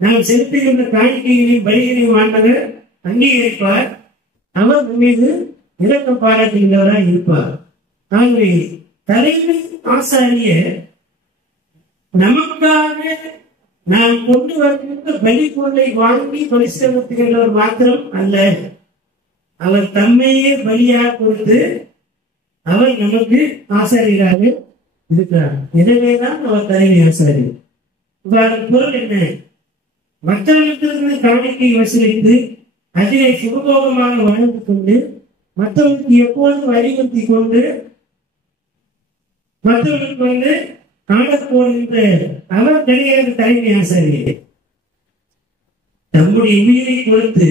நாம் செலுத்துகின்ற காணிக்கைகளையும் பலிகளையும் ஆண்டவர் அங்கீகரிப்பார். அவர் மீது இரக்கம் பாராட்டுகின்றவராக இருப்பார். ஆகவே தலைமை ஆசாரியர் நமக்காக நாம் கொண்டு வருகின்ற பலி பொருளை வாங்கி பலி செலுத்துகின்றவர் மாத்திரம் அல்ல, அவர் தம்மையே பலியாக கொடுத்து அவர் நமக்கு ஆசாரியராக இருக்கிறார். எனவேதான் அவர் தலைமை ஆசாரியர். அதன் பொருள் என்ன? மற்றவர்களுக்கு காணிக்கை வசூலித்து அதிலே சுகபோகமாக வாழ்ந்து கொண்டு மற்றவர்களுக்கு எப்போதும் அறிவுறுத்தி கொண்டு மற்றவர்களுக்கு காணப்போகின்ற அவர் கிடையாது தலைமை ஆசாரியர். தம்முடைய உயிரை கொடுத்து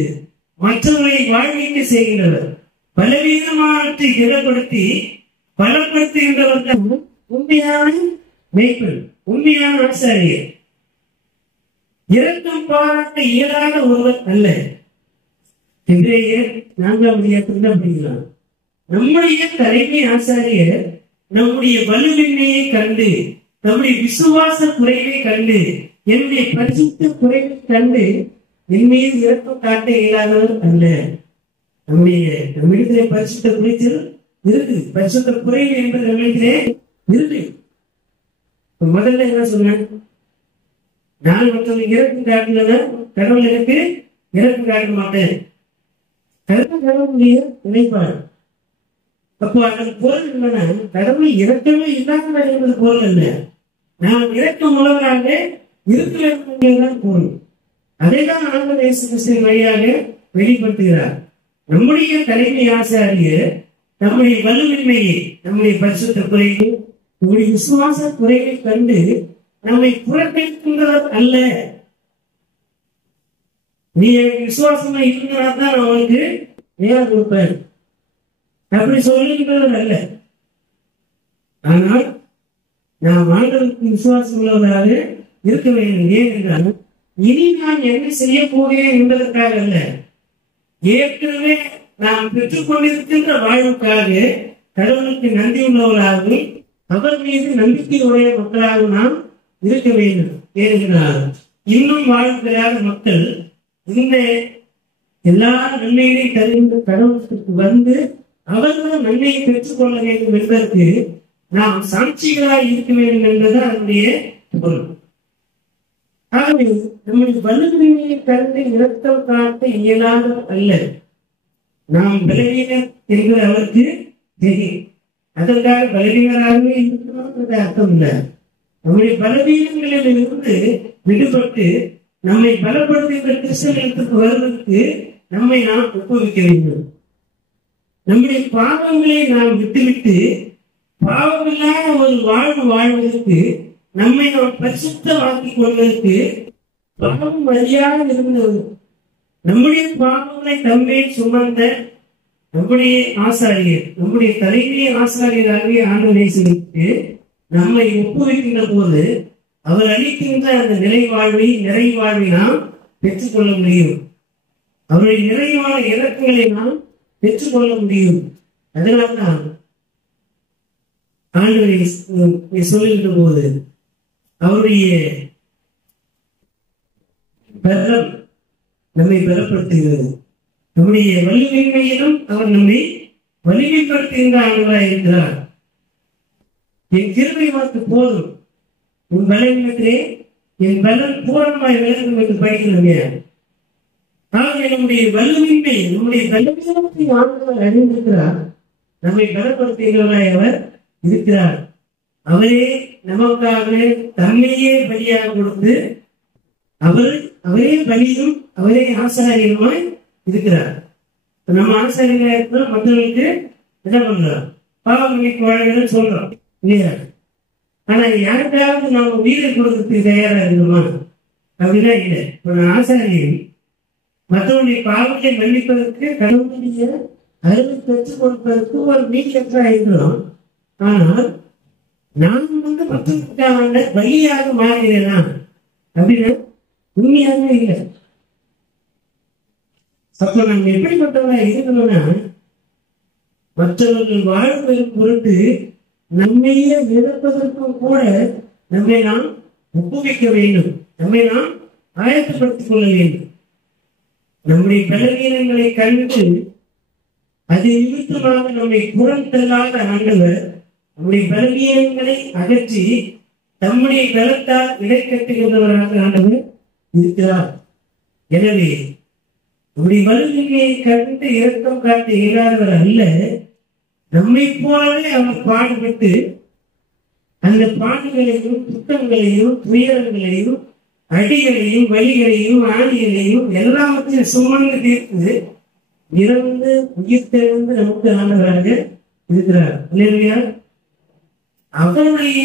மற்றவர்களை வாழ்விக்க செய்கின்றவர், பலவீனமானவற்றை திடப்படுத்தி பலப்படுத்துகின்றவர்கள் உண்மையான மேய்ப்பன், உண்மையான ஆசாரியர். இரக்கம் பாராட்ட இயலாத ஒருவர் அல்ல. இன்றைய 4ஆம் அதிகாரத்தில் அப்படிங்கிறார், நம்முடைய தலைமை ஆசாரியர் நம்முடைய வலுவின்மையை கண்டு, நம்முடைய விசுவாச குறைவை கண்டு, என்னுடைய பரிசுத்த குறைவை கண்டு என் மீது இரக்கம் காட்ட இயலாதவர் அல்ல. நம்மிடத்திலே பரிசுத்த குறைச்சல் இருக்கு, பரிசுத்த குறைவு என்பது நம்மிடத்திலே இருக்கு. முதல்ல என்ன சொன்ன? நான் மற்றவங்க இறக்கம் காட்டினதான் கடவுள் எனக்கு இறக்கம் காட்ட மாட்டேன். கடவுளுடைய நிலைப்பாடு. அப்போ அதன் பொருள் என்னன்னா, கடவுள் இறக்கமே இல்லாத என்பது பொருள் அல்ல. நான் இறக்கம் உள்ளவராக இருக்க வேண்டும் என்பதுதான் பொருள். அதைதான் ஆண்டவர் இயேசு கிறிஸ்துவின் வழியாக வெளிப்படுத்துகிறார். நம்முடைய தலைமை ஆசாரியர் நம்முடைய வலுவின்மையை, நம்முடைய பரிசுத்த குறையை, நம்முடைய விசுவாச குறைவை கண்டு நம்மை புறக்கணிக்கின்றவர் அல்ல. நீ எனக்கு விசுவாசமா இருந்தால்தான் நான் அவனுக்கு நேரம் கொடுப்பேன் அப்படி சொல்லுகின்றவர் அல்ல. ஆனால் நாம் ஆண்டவருக்கு விசுவாசம் உள்ளவராக இருக்க வேண்டும். ஏன் என்றால், இனி நான் என்ன செய்ய போகிறேன் என்பதற்காக அல்ல, ஏற்கனவே நாம் பெற்றுக் கொண்டிருக்கின்ற வாழ்வுக்காக கடவுளுக்கு நன்றி உள்ளவராகவும் அவர் மீது நம்பிக்கையுடைய மக்களாக நாம் இருக்க வேண்டும். ஏனென்றால் இன்னும் வாழ்கிறாத மக்கள் இந்த எல்லா நன்மைகளையும் தருகின்ற கடவுளுக்கு வந்து அவர்களும் நன்மையை பெற்றுக் கொள்ள வேண்டும் என்பதற்கு நாம் சாட்சிகளாக இருக்க வேண்டும் என்பது அதனுடைய பொருள். ஆகவே நம்முடைய வலுமையை கண்டு இரத்தம் காட்ட இயலாத அல்ல. நாம் பலவீனர் என்று அவருக்கு தெரியும். அதற்காக பலவீனராகவே இருக்கிறோம் அர்த்தம் இல்லை. நம்முடைய பலவீனங்களில் இருந்து விடுபட்டு நம்மை பலப்படுத்துகின்ற கிறிஸ்தவத்துக்கு வருவதற்கு நம்மை நாம் ஒப்புவிக்க வேண்டும். நம்முடைய பாவங்களை நாம் விட்டுவிட்டு பாவமில்லாத ஒரு வாழ்வு வாழ்வதற்கு நம்மை நாம் பரிசுத்தமாக்கிக் கொள்வதற்கு பாவம் வழியாக இருந்தது. நம்முடைய பாவங்களை தம்மே சுமந்த நம்முடைய ஆசாரியர், நம்முடைய தலைமை ஆசாரியராகிய ஆண்டவரை செய்து நம்மை ஒப்புவிக்கின்ற போது அவர் அளிக்கின்ற அந்த நிறைவாழ்வை நாம் பெற்றுக்கொள்ள முடியும். அவருடைய நிறைவான இலக்குகளை நாம் பெற்றுக்கொள்ள முடியும். அதனால்தான் ஆண்டவரை சொல்லுகின்ற போது அவருடைய பலம் நம்மை பலப்படுத்துகிறது. நம்முடைய வலிமையிலும் அவர் நம்மை வலிமைப்படுத்துகின்ற ஆண்டவராக இருக்கிறார். என் கிருபை உனக்கு போதும், உன் பலவீனத்திலே என் பலன் பூரணமாய் விளங்கும் என்று படிக்கிறோம். ஆகவே நம்முடைய வலுவின்மை, நம்முடைய பலவீனத்தை ஆண்டவர் அறிந்திருக்கிறார். நம்மை பலப்படுத்துகிறவராய் அவர் இருக்கிறார். அவரே நமக்காக தன்னையே பலியாக கொடுத்து அவரே பலியும் அவரே ஆசாரியமாய் இருக்கிறார். நம்ம ஆசாரியர்களா மற்றவர்களுக்கு என்ன பண்றோம்? பாவம் மன்னிப்பு வழங்கன்னு சொல்றோம் இல்லையா? ஆனா யாருக்காவது நாம உயிரை கொடுக்கறதுக்கு தயாரா இருக்கணுமா? அப்படின்னா இல்லை. இப்ப நான் ஆசாரியர் மற்றவனுடைய பாவத்தை மன்னிப்பதற்கு கடவுளுடைய அருளை பெற்றுக் கொடுப்பதற்கு ஒரு மீட்சா இருக்கிறோம். ஆனால் நான் மற்றவர்களுக்கான பலியாக மாறுகிறேனா அப்படின்னா உண்மையாக இல்லை. அப்ப நம்ம எப்படிப்பட்டவர்களா இருக்கணும்னா, மற்றவர்கள் வாழ்வதற்கு பொருட்டு நம்மையே விளப்பதற்கும் கூட நம்மை நாம் ஒப்புவிக்க வேண்டும். நம்மை நாம் ஆயத்தப்படுத்திக் கொள்ள வேண்டும். நம்முடைய பலவீனங்களை கண்டு அது நிமித்தமாக நம்மை புறம் தள்ளாத ஆண்டவர் நம்முடைய பலவீனங்களை அகற்றி தம்முடைய பலத்தால் இடைக்கட்டுகின்றவராக ஆண்டவர் இருக்கிறார். எனவே நம்முடைய வலுவின்மையை கண்டு இரக்கம் காட்ட இயலாதவர் அல்ல. நம்மை போலவே அவர் பாடுபட்டு அந்த பாடுகளையும் துக்கங்களையும் துயரங்களையும் அடிகளையும் வலிகளையும் ஆணிகளையும் எல்லாவற்றையும் சுமந்து தீர்த்து இறந்து உயிர்த்தெழுந்து நமக்கு ஆண்டவராக இருக்கிறார். இல்லையா? அவருடைய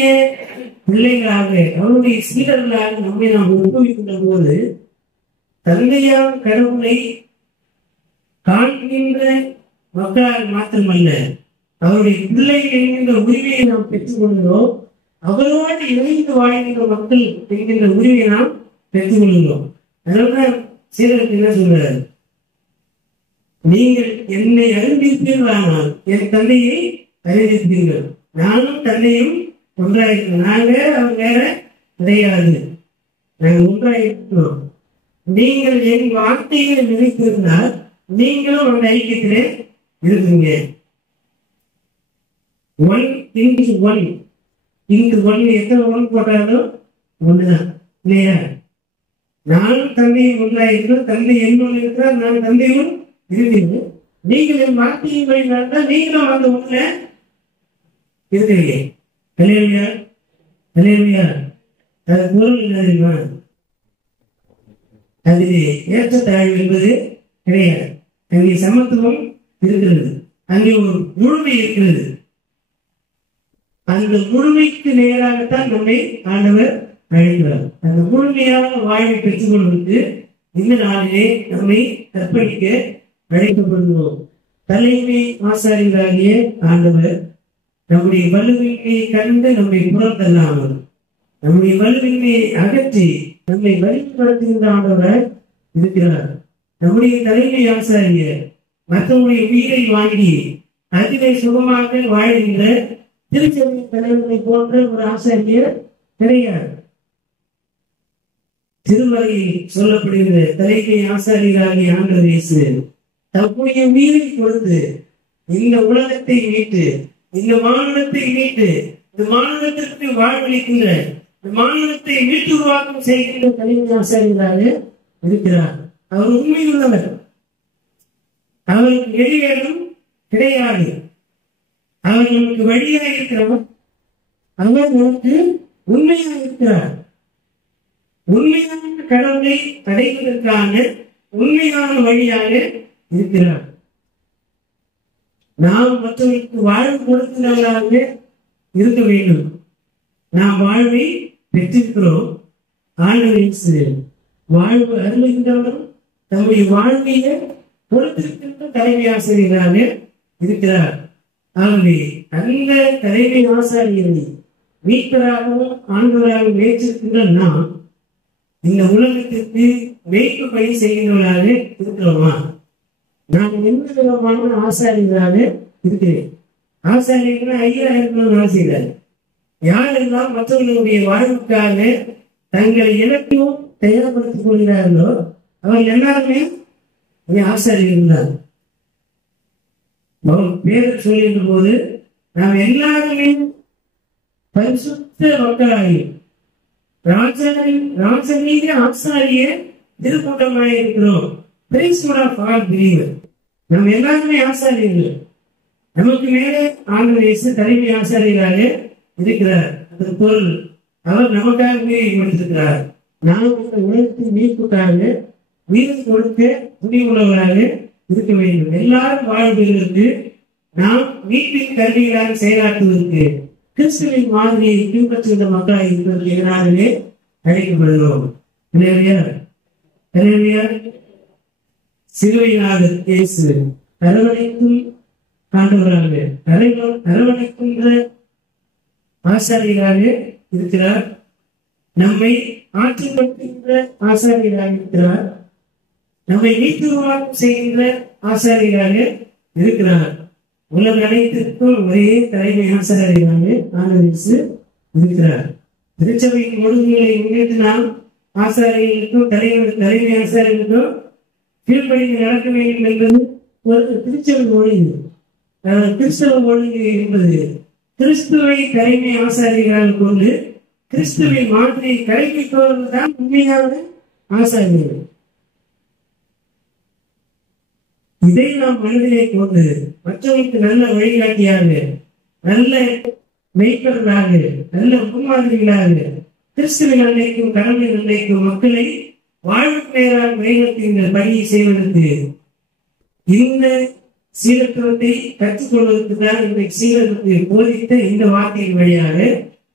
பிள்ளைகளாக அவருடைய சீடர்களாக நம்மை நாம் ஒப்புவிக்கின்ற போது தந்தையாம் கடவுளை காண்கின்ற மக்களாக மாத்திரமல்ல, அவருடைய பிள்ளைகள் என்கின்ற உரிமையை நாம் பெற்றுக் கொள்கிறோம். அவரோடு இணைந்து வாழ்கின்ற மக்கள் என்கின்ற உரிமையை நாம் பெற்றுக் கொள்கிறோம். அதனால்தான் சீடருக்கு என்ன சொல்றாரு? நீங்கள் என்னை அறிந்திருப்பீர்களானால் என் தந்தையை அறிந்திருப்பீர்கள். நானும் தந்தையும் ஒன்றாயிருக்கிறோம். நாங்க அவர் வேற கிடையாது, நாங்கள் ஒன்றாயிருக்கிறோம். நீங்கள் என் வார்த்தைகளை நினைத்திருந்தால் நீங்களும் அந்த ஐக்கியத்திலே இருக்குங்க. 1 into 1 எத்தனை 1 போட்டாலும் ஒண்ணுதான் இல்லையா? நானும் தந்தையும் ஒன்றாயிருக்கிறோம், தந்தை என்னுள் இருக்கிறார், நான் தந்தையும் இருக்கிறேன். நீங்கள் என் வார்த்தையின் வழி நடந்தால் நீங்களும் அந்த ஒன்றுல இருக்கிறீங்க. அல்லேலூயா, அல்லேலூயா. அது பொருள் என்ன தெரியுமா? அது ஏற்றத்தாழ்வு என்பது கிடையாது. அங்கே சமத்துவம் இருக்கிறது, அங்கே ஒரு முழுமை இருக்கிறது. அந்த முழுமைக்கு நேராகத்தான் நம்மை ஆண்டவர் அழைக்கிறார். அந்த முழுமையான வாழ்வை பெற்றுக் கொள்வதற்கு இந்த நாளிலே நம்மை அர்ப்பணிக்க அழைக்கப்படுகிறோம். தலைமை ஆசாரியராகிய ஆண்டவர் நம்முடைய வலுவின்மையை கண்டு நம்மை புறத்தல்லாமல், நம்முடைய வலுவின்மையை அகற்றி நம்மை வழிபடுத்துகின்ற ஆண்டவர் இருக்கிறார். நம்முடைய தலைமை ஆசாரியர் மற்றவருடைய உயிரை வாங்கி அதிலே சுகமாக வாழ்கின்ற திருச்சபை தலைவர்களை போன்ற ஒரு ஆசாரியர் கிடையாது. திருமறையில் சொல்லப்படுகிற தலைமை ஆசாரியராகிய ஆண்டவர் இயேசு தம்முடைய உயிரை கொடுத்து இந்த உலகத்தை மீட்டு, இந்த மாநிலத்தை மீட்டு, இந்த மாநிலத்திற்கு வாழ்வளிக்கின்ற, இந்த மாநிலத்தை மீட்டு உருவாக்கம் செய்கின்ற தலைமை ஆசாரியராக இருக்கிறார். அவர் உண்மையுள்ளவர். அவருக்கு வெளியேறும் கிடையாது. அவர் நமக்கு வழியாக இருக்கிறார். அவர் நமக்கு உண்மையாக இருக்கிறார். உண்மையான கடவுளை அடைவதற்கான உண்மையான வழியாக இருக்கிறார். நாம் மற்றவர்களுக்கு வாழ்வு கொடுக்கிறவர்களாக இருக்க வேண்டும். நாம் வாழ்வை பெற்றிருக்கிறோம். ஆண்டவர் வாழ்வு அருளுகின்றவரும் தம்முடைய வாழ்வையை கொடுத்திருக்கின்ற தலைமை ஆசிரியராக இருக்கிறார். ஆகவே அந்த தலைமை ஆசாரியரை மீட்பராகவும் ஆண்டவராகவும் ஏற்றிருக்கின்ற நாம் இந்த உலகத்திற்கு மேய்ப்பு பணி செய்கின்றவர்களாக இருக்கிறோமா? நான் எந்த விதமான ஆசாரியராக இருக்கிறேன்? ஆசாரியர்கள் ஐயா இருக்கணும்னு ஆசைகள் யாரெல்லாம் மற்றவர்களுடைய வாழ்வுக்காக தங்களை இலக்கியம் தயார்படுத்திக் கொள்கிறார்களோ அவர் எல்லாருமே ஆசாரியர்கள் தான். பேர் சொல்கின்ற போது நாம் எல்லாருமே பரிசுத்த மக்களாகியும் ராஜநீதி ஆசாரிய திருக்கூட்டமாக இருக்கிறோம். நம்ம எல்லாருமே ஆசாரியர்கள். நமக்கு மேலே ஆண்டவர் இயேசு தலைமை ஆசாரியராக இருக்கிறார். அதன் பொருள் அவர் நமக்காக உயிரை கொடுத்திருக்கிறார். நாம் இந்த உலகத்தின் மீட்புக்காக உயிரை கொடுக்க துணிவுள்ளவராக இருக்க வேண்டும். எல்லாரும் வாழ்வதற்கு நாம் மீட்பின் கருவிகளாக செயலாற்றுவதற்கு கிறிஸ்துவின் மாதிரியை பின்பற்றுகின்ற மக்களாக இருப்பதற்கு எதிராகவே அழைக்கப்படுகிறோம். சிலுவையினாளர் இயேசு அரவணைக்கும் ஆண்டவராக அரவணைக்கின்ற ஆசாரியராக இருக்கிறார். நம்மை ஆற்றுப்படுத்துகின்ற ஆசாரியராக இருக்கிறார். நம்மை மீட்டுருவாக்கம் செய்கின்ற ஆசாரியராக இருக்கிறார். உலக அனைத்திற்கும் ஒரே தலைமை ஆசாரியராக ஆண்டவர் இயேசு இருக்கிறார். திருச்சபையின் ஒழுங்குகளை முன்னிட்டு நாம் ஆசாரியர்களுக்கும் தலைமை ஆசாரியர்களுக்கும் கீழ்ப்படிந்து நடக்க வேண்டும் என்பது ஒரு திருச்சபை ஒழுங்கு. கிறிஸ்தவ ஒழுங்கு என்பது கிறிஸ்துவை தலைமை ஆசாரியர்களாக கொண்டு கிறிஸ்துவின் மாதிரியை கடைபிடிப்பவர்கள் உண்மையான ஆசாரியர்கள். இதை நாம் மனதிலே கொண்டு மற்றவர்களுக்கு நல்ல வழிகாட்டியாக, நல்ல மெய்ப்பர்களாக, நல்ல முன்மாதிரிகளாக கிறிஸ்துவின் நன்மைக்கும் கடவுளின் நன்மைக்கும் மக்களை வாழ்வுக்கு நேராக வழிநடத்துகின்ற பணியை செய்வதற்கு இந்த சீரத்துவத்தை கற்றுக்கொள்வதற்கு தான் இன்றைக்கு சீரத்துவத்தை போதித்த இந்த வார்த்தையின் வழியாக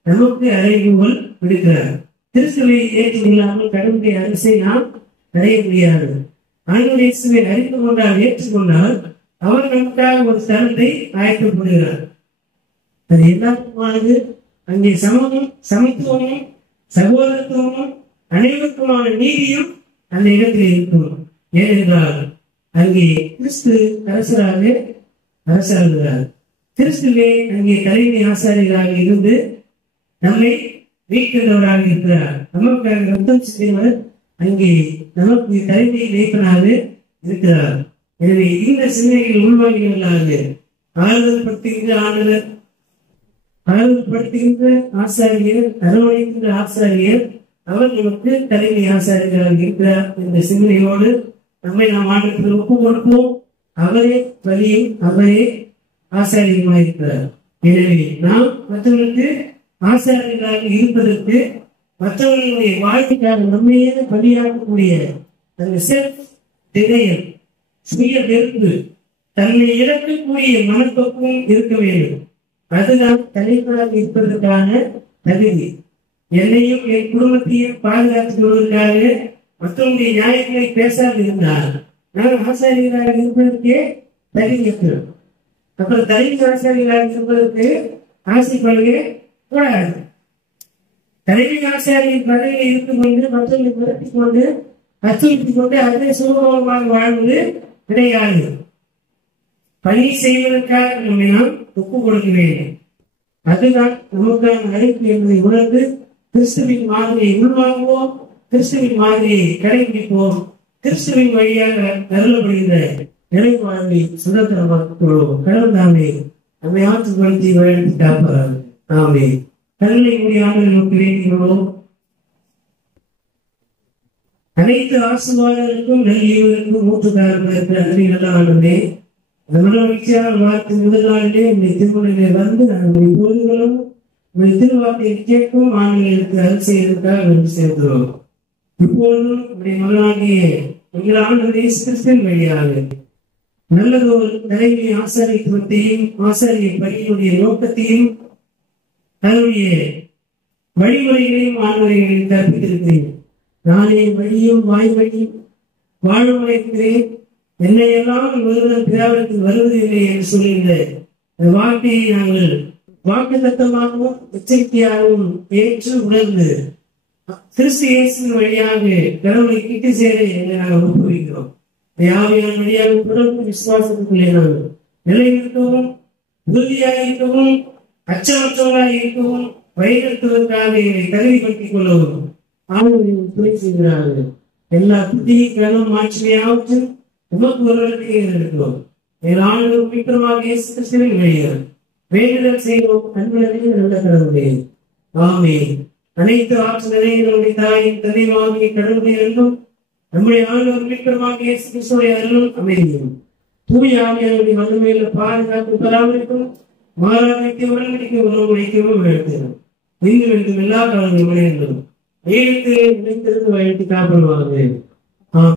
நமக்கு அறைகூவல் விடுக்கிறார். கிறிஸ்துவை ஏற்றுக்கொள்ளாமல் கடவுளுடைய அரசை நாம் அடைய முடியாது. ஆண்டவர் இயேசுவை அறிந்து கொண்டால் ஏற்றுக்கொண்டால் அவர் நமக்காக ஒரு ஸ்தலத்தை ஆயத்தப்படுகிறார். அது எல்லாருக்குமானது. அங்கே சமத்துவமும் சகோதரத்துவமும் அனைவருக்குமான நீதியும் அந்த இடத்தில் இருக்கும். ஏனென்றால் அங்கே கிறிஸ்து அரசாளுகிறார். கிறிஸ்துவே அங்கே தலைமை ஆசாரியராக இருந்து நம்மை மீட்கின்றவராக இருக்கிறார். நமக்காக ரத்தம் சிந்தியவர் அங்கே நமக்கு தலைமை மேய்ப்பனாக இருக்கிறார். எனவே இந்த சிந்தனைகள் உள்வாங்கியவர்களாக ஆறுதல் படுத்துகின்ற ஆண்டவர், ஆறுதல் படுத்துகின்ற ஆசாரியர், அரவணைக்கின்ற ஆசாரியர், அவர் நமக்கு தலைமை ஆசாரியராக இருக்கிறார் என்ற சிந்தனையோடு நம்மை நாம் ஆண்டவருக்கு ஒப்பு கொடுப்போம். அவரே வழியும் அவரே ஆசாரியமாக இருக்கிறார். எனவே நாம் மற்றவர்களுக்கு ஆசாரியர்களாக இருப்பதற்கு, மற்றவர்களுடைய வாழ்க்கைக்காக நம்மையே பலியாக்கக்கூடிய அந்த செல்ஃப் டினையல், சுய வெறுப்பு, தன்னை இழக்கக்கூடிய மனப்பக்குவம் இருக்க வேண்டும். அதுதான் தலைவராக இருப்பதற்கான தகுதி. என்னையும் என் குடும்பத்தையும் பாதுகாத்துக் கொள்வதற்காக மற்றவருடைய நியாயங்களை பேசாது இருந்தால் நான் ஆசாரியராக இருப்பதற்கே தகுதியற்றோம். அப்புறம் தலைமை ஆசாரியராக இருப்பதற்கு ஆசைப்படுக கூடாது. தலைமை ஆசாரியின் பதவியில் இருந்து கொண்டு மற்றவர்களை நிறுத்திக் கொண்டு அச்சுறுத்திக் கொண்டு அதே சுகமாக வாழ்வது கிடையாது. பணி செய்வதற்காக நம்மை நாம் ஒப்பு கொடுக்க வேண்டும். அதுதான் நமக்கான அழைப்பு என்பதை உணர்ந்து கிறிஸ்துவின் மாதிரியை உள்வாங்குவோம், கிறிஸ்துவின் மாதிரியை கடைபிடிப்போம், கிறிஸ்துவின் வழியாக அருளப்படுகிற நிலை வாழ்வை சுதந்திரமாக்கிக் கொள்வோம். கடவுள் தாமே நம்மை ஆற்றுப்படுத்தி வழி காப்பார். நாமே கருணை முடியாமல் நோக்கி வேண்டிக் கொள்வோம். அனைத்து ஆசீர்வாதங்களுக்கும் நல்கியவருக்கும் மூற்றுக்காரமாக இருக்கிற அன்பை நல்ல ஆண்டவரே, அந்த மகிழ்ச்சியான வார்த்தை முதல் நாளிலே உங்களுடைய திருமணிலே வந்து நம்முடைய பொருள்களும் உங்களுடைய திருவார்த்தையை கேட்கும் ஆண்களுக்கு அருள் செய்வதற்காக வந்து சேர்க்கிறோம். இப்பொழுதும் உங்களுடைய மகனாகிய எங்கள் ஆண்டவர் இயேசு கிறிஸ்துவின் வழியாக நல்லதொரு தலைமை ஆசாரியத்துவத்தையும் ஆசாரிய பணியினுடைய நோக்கத்தையும் அதனுடைய வழிமுறைகளையும் ஆண்மைகளையும் கற்பித்திருக்கிறேன். நானே வழியும் வாய்வழியும் வாழும் இருக்கிறேன், என்னையெல்லாம் ஒருவன் பிதாவிற்கு வருவதில்லை என்று சொல்லுகின்ற இந்த வார்த்தையை நாங்கள் வாக்கு தத்தமாகவும் எச்சரிக்கையாகவும் ஏற்று உணர்ந்து கிறிஸ்து இயேசுவின் வழியாக கடவுளை கிட்டு சேர எங்களை நாங்கள் ஊக்குவிக்கிறோம். யாவையான வழியாக தொடர்ந்து விசுவாசத்துக்குள்ளே நாங்கள் நிலைநிறுத்தவும், உறுதியாக இருக்கவும், அச்சமற்றவராக இருக்கவும், வழிநடத்துவதற்காக எங்களை தகுதிப்படுத்திக் கொள்ளவும் ஆளுநர்கள் துணை செய்கிறார்கள். எல்லா புதிய கனம் மாற்றுமையாவற்றும் உமக்கு ஒருவருக்கு இருக்கிறோம். எங்கள் ஆளுநர் மீட்டமாக இயேசு கிறிஸ்துவின் வழியாக வேண்டுதல் செய்வோம். அன்புடைய நல்ல கடவுளே, ஆமென். அனைத்து ஆற்றுதலை நம்முடைய தாயின் தந்தைவாகிய கடவுளை அருளும், நம்முடைய ஆளுநர் மீட்டமாக இயேசு கிறிஸ்துவை அருளும் அமைதியும் தூய ஆவியானுடைய வல்லமையில பாதுகாப்பு பராமரிக்கும் மாறாமைக்கு உடன்படிக்கை உணவு வைக்கவும் எழுத்தணும். இங்கு எல்லா காலங்களும் எழுத்து நினைத்திருந்து வழித்து காப்பாடுவார்கள்.